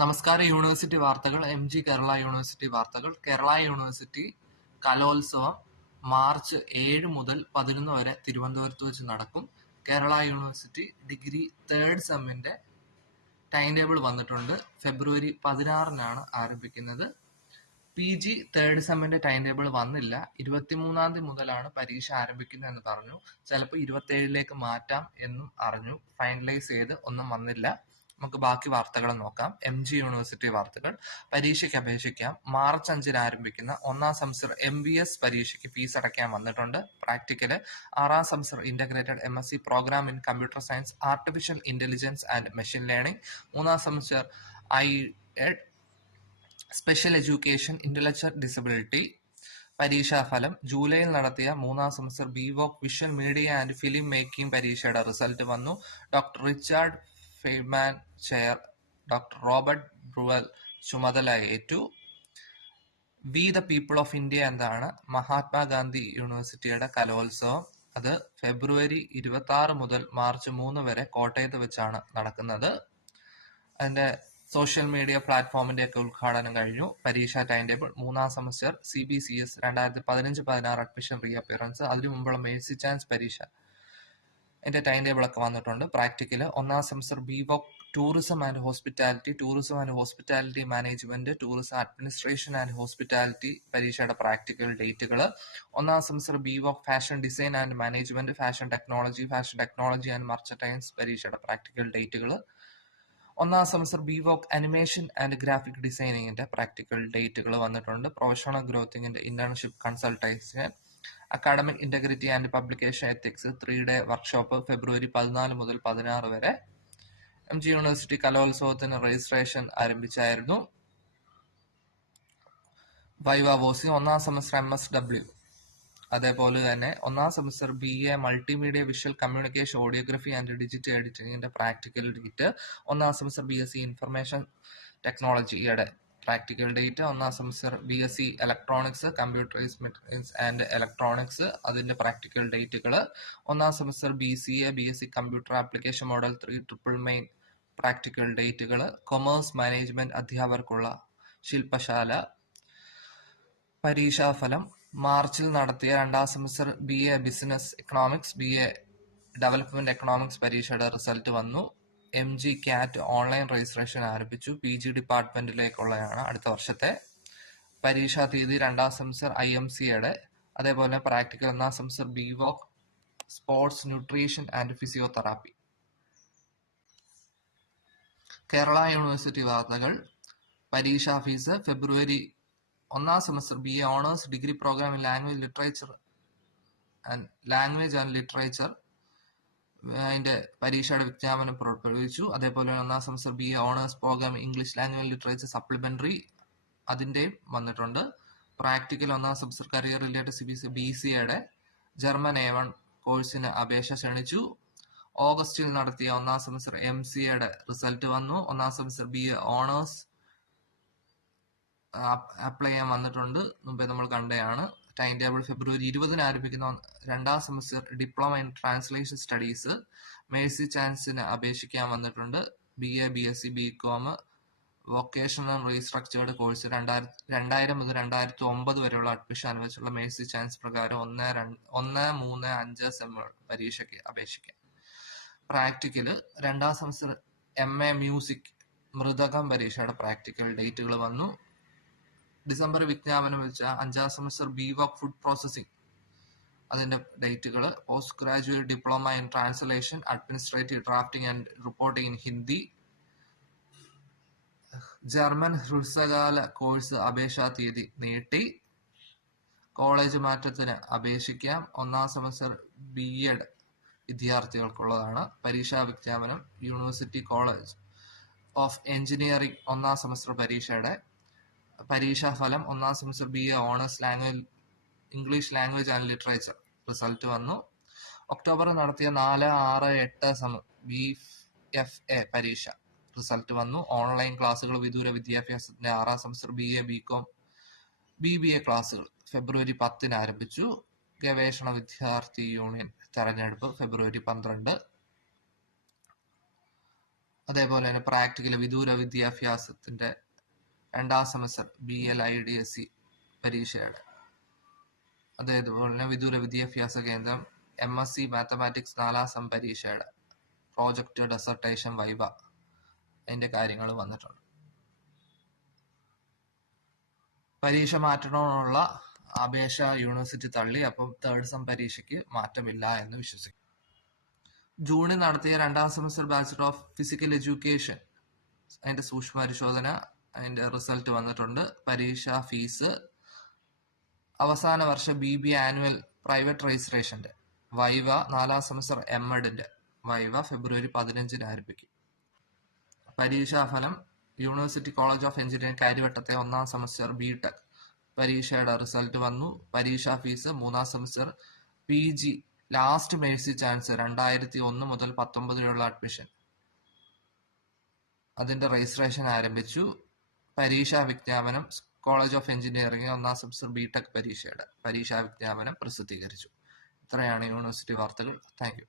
നമസ്കാരം. യൂണിവേഴ്സിറ്റി വാർത്തകൾ. MG Kerala university വാർത്തകൾ. കേരള യൂണിവേഴ്സിറ്റി കലോത്സവം മാർച്ച് 7 മുതൽ 11 വരെ തിരുവനന്തപുരത്ത് വെച്ച് നടക്കും. കേരള യൂണിവേഴ്സിറ്റി ഡിഗ്രി തേർഡ് സെമ്മിന്റെ ടൈം ടേബിൾ വന്നിട്ടുണ്ട്. ഫെബ്രുവരി 16 ആരംഭിക്കുന്നത്. PG തേർഡ് സെമ്മിന്റെ ടൈം ടേബിൾ വന്നില്ല. 23 മുതലാണ് പരീക്ഷ ആരംഭിക്കുന്നത് എന്ന് പറഞ്ഞു. ചിലപ്പോൾ 27 മാറ്റാം എന്നും അറിഞ്ഞു. ഫൈനലൈസ് ചെയ്ത് ഒന്നും വന്നില്ല. നമുക്ക് ബാക്കി വാർത്തകൾ നോക്കാം. MG യൂണിവേഴ്സിറ്റി വാർത്തകൾ. പരീക്ഷയ്ക്ക് അപേക്ഷിക്കാം. മാർച്ച് 5 ആരംഭിക്കുന്ന ഒന്നാം സെമസ്റ്റർ MBS പരീക്ഷയ്ക്ക് ഫീസ് അടയ്ക്കാൻ വന്നിട്ടുണ്ട്. പ്രാക്ടിക്കല് 6ാം semester integrated MSc programme in computer science, artificial intelligence and machine learning, 3ാം semester IED special education intellectual disability. പരീക്ഷാഫലം. ജൂലൈയിൽ നടത്തിയ 3ാം semester BVOC visual media and film making പരീക്ഷയുടെ റിസൾട്ട് വന്നു. Doctor Richard Feynman chair, doctor Robert ബ്രുവൽ ചുമതല ഏറ്റു. We the people of India എന്താണ് മഹാത്മാഗാന്ധി യൂണിവേഴ്സിറ്റിയുടെ കലോത്സവം. അത് ഫെബ്രുവരി 26 മുതൽ മാർച്ച് 3 വരെ കോട്ടയത്ത് വെച്ചാണ് നടക്കുന്നത്. അതിന്റെ സോഷ്യൽ മീഡിയ പ്ലാറ്റ്ഫോമിന്റെ ഒക്കെ ഉദ്ഘാടനം കഴിഞ്ഞു. പരീക്ഷാ time table. 3ാം semester CBCS 2015-16 admission re appearance. അതിനു മുമ്പുള്ള മേഴ്സി ചാൻസ് പരീക്ഷ എന്റെ ടൈം ടേബിൾ ഒക്കെ വന്നിട്ടുണ്ട്. പ്രാക്ടിക്കല് 1ാം semester BVOC tourism and hospitality management, tourism administration and hospitality പരീക്ഷയുടെ പ്രാക്ടിക്കൽ ഡേറ്റുകൾ. 1ാം semester BVOC fashion design and management, fashion technology and merchandise പരീക്ഷയുടെ പ്രാക്ടിക്കൽ ഡേറ്റുകൾ. 1ാം semester BVOC animation and graphic ഡിസൈനിങ്ങിന്റെ പ്രാക്ടിക്കൽ ഡേറ്റുകൾ വന്നിട്ടുണ്ട്. പ്രൊഫഷണൽ ഗ്രോത്തിങ്ങിന്റെ internship consultation, academic integrity and publication ethics 3-day workshop February 14 മുതൽ 16 വരെ. MG യൂണിവേഴ്സിറ്റി കലോത്സവത്തിന് രജിസ്ട്രേഷൻ ആരംഭിച്ചായിരുന്നു. Viva voce. 1ാം സെമസ്റ്റർ MSW, അതേപോലെ തന്നെ 1ാം semester BA multimedia visual communication audiography and digital എഡിറ്റിംഗിന്റെ പ്രാക്ടിക്കൽ ഡേറ്റ്. 1ാം സെമസ്റ്റർ BSc ഇൻഫർമേഷൻ ടെക്നോളജിയുടെ പ്രാക്ടിക്കൽ ഡേറ്റ്. 1ാം semester BSc electronics, computerise and electronics, അതിന്റെ പ്രാക്ടിക്കൽ ഡേറ്റുകൾ. 1ാം semester BCA BSc computer application model 3 triple main practical ഡേറ്റുകൾ. Commerce management അധ്യാപകർക്കുള്ള ശില്പശാല. പരീക്ഷാഫലം. മാർച്ചിൽ നടത്തിയ 2ാം semester BA business economics, BA development economics പരീക്ഷയുടെ റിസൾട്ട് വന്നു. MG CAT ഓൺലൈൻ രജിസ്ട്രേഷൻ ആരംഭിച്ചു. PG ഡിപ്പാർട്ട്മെന്റിലേക്കുള്ളതാണ് അടുത്ത വർഷത്തെ. പരീക്ഷാ തീയതി 2ാം സെമസ്റ്റർ IMCയുടെ. അതേപോലെ പ്രാക്ടിക്കൽ 1ാം semester BVOC sports nutrition and physiotherapy. Kerala university വാർത്തകൾ. പരീക്ഷാ ഫീസ്. ഫെബ്രുവരി 1ാം semester BA honours degree programme in language and literature അതിന്റെ പരീക്ഷയുടെ വിജ്ഞാപനം പുറപ്പെടുവിച്ചു. അതേപോലെ 1ാം semester BA honours programme English language literature supplementary അതിന്റെയും വന്നിട്ടുണ്ട്. പ്രാക്ടിക്കൽ 1ാം സെമസ്റ്റർ കരിയർ റിലേറ്റഡ് BCയുടെ ജർമ്മൻ A1 കോഴ്സിന് അപേക്ഷ ക്ഷണിച്ചു. ഓഗസ്റ്റിൽ നടത്തിയ 1ാം സെമസ്റ്റർ MCയുടെ റിസൾട്ട് വന്നു. 1ാം സെമസ്റ്റർ BA ഓണേഴ്സ് അപ്ലൈ ചെയ്യാൻ വന്നിട്ടുണ്ട്. മുമ്പേ നമ്മൾ കണ്ടതാണ്. Time table. ഫെബ്രുവരി 20 ആരംഭിക്കുന്ന 2ാം semester diploma in translation studies mercy ചാൻസിന് അപേക്ഷിക്കാൻ വന്നിട്ടുണ്ട്. BA BSc BCom vocational restructured course 2000 മുതൽ 2009 വരെയുള്ള അഡ്മിഷൻ അനുവദിച്ചുള്ള മേഴ്സി ചാൻസ് പ്രകാരം 1, 3, 5 സെം പരീക്ഷയ്ക്ക് അപേക്ഷിക്കാം. പ്രാക്ടിക്കല് 2ാം സെമസ്റ്റർ MA മ്യൂസിക് മൃദകം പരീക്ഷയുടെ പ്രാക്ടിക്കൽ ഡേറ്റുകൾ വന്നു. ഡിസംബർ വിജ്ഞാപനം വെച്ച 5ാം സെമസ്റ്റർ BVOC ഫുഡ് പ്രോസസിംഗ് അതിന്റെ ഡേറ്റുകൾ. Post graduate diploma in translation, administrative drafting and reporting in Hindi. German ഹ്രസ്വകാല കോഴ്സ് അപേക്ഷാ തീയതി നീട്ടി. കോളേജ് മാറ്റത്തിന് അപേക്ഷിക്കാം. 1ാം സെമസ്റ്റർ BEd വിദ്യാർത്ഥികൾക്കുള്ളതാണ്. പരീക്ഷാ വിജ്ഞാപനം. യൂണിവേഴ്സിറ്റി കോളേജ് ഓഫ് എഞ്ചിനീയറിംഗ് 1ാം സെമസ്റ്റർ പരീക്ഷയുടെ പരീക്ഷാഫലം. 1ാം semester BA honours English language and literature result വന്നു. ഒക്ടോബറിൽ നടത്തിയ 4, 6, 8 BFA പരീക്ഷ റിസൾട്ട് വന്നു. ഓൺലൈൻ ക്ലാസുകൾ. വിദൂര വിദ്യാഭ്യാസത്തിന്റെ 6ാം സെമസ്റ്റർ BA BCom BBA ക്ലാസുകൾ ഫെബ്രുവരി 10 ആരംഭിച്ചു. ഗവേഷണ വിദ്യാർത്ഥി യൂണിയൻ തെരഞ്ഞെടുപ്പ് ഫെബ്രുവരി 12. അതേപോലെ തന്നെ പ്രാക്ടിക്കൽ വിദൂര വിദ്യാഭ്യാസത്തിന്റെ 2ാം സെമസ്റ്റർ BLIDSE പരീക്ഷയുടെ, അതേപോലെ തന്നെ വിദൂര വിദ്യാഭ്യാസ കേന്ദ്രം MSc മാത്തമാറ്റിക്സ് 4ാം സെം പരീക്ഷയുടെ പ്രോജക്റ്റ്, ഡെസർട്ടേഷൻ, വൈവ അതിന്റെ കാര്യങ്ങൾ വന്നിട്ടുണ്ട്. പരീക്ഷ മാറ്റണമെന്നുള്ള അപേക്ഷ യൂണിവേഴ്സിറ്റി തള്ളി. അപ്പം 3rd സെം പരീക്ഷയ്ക്ക് മാറ്റമില്ല എന്ന് വിശ്വസിക്കും. ജൂണിൽ നടത്തിയ 2ാം semester bachelor of physical education അതിന്റെ സൂക്ഷ്മ പരിശോധന അതിന്റെ റിസൾട്ട് വന്നിട്ടുണ്ട്. പരീക്ഷാ ഫീസ് അവസാന വർഷ BB ആനുവൽ പ്രൈവറ്റ് രജിസ്ട്രേഷന്റെ വൈവ 4ാം സെമസ്റ്റർ MEDന്റെ വൈവ ഫെബ്രുവരി 15 ആരംഭിക്കും. പരീക്ഷാഫലം യൂണിവേഴ്സിറ്റി കോളേജ് ഓഫ് എഞ്ചിനീയറിംഗ് കാര്യവട്ടത്തെ 1ാം സെമസ്റ്റർ BTech പരീക്ഷയുടെ റിസൾട്ട് വന്നു. പരീക്ഷാ ഫീസ് 3ാം semester PG last mercy chance 2001 മുതൽ 19 വരെയുള്ള അഡ്മിഷൻ അതിന്റെ രജിസ്ട്രേഷൻ ആരംഭിച്ചു. പരീക്ഷാ വിജ്ഞാപനം കോളേജ് ഓഫ് എഞ്ചിനീയറിംഗ് 1ാം സെമസ്റ്റർ BTech പരീക്ഷയുടെ പരീക്ഷാ വിജ്ഞാപനം പ്രസിദ്ധീകരിച്ചു. ഇത്രയാണ് യൂണിവേഴ്സിറ്റി വാർത്തകൾ. Thank you.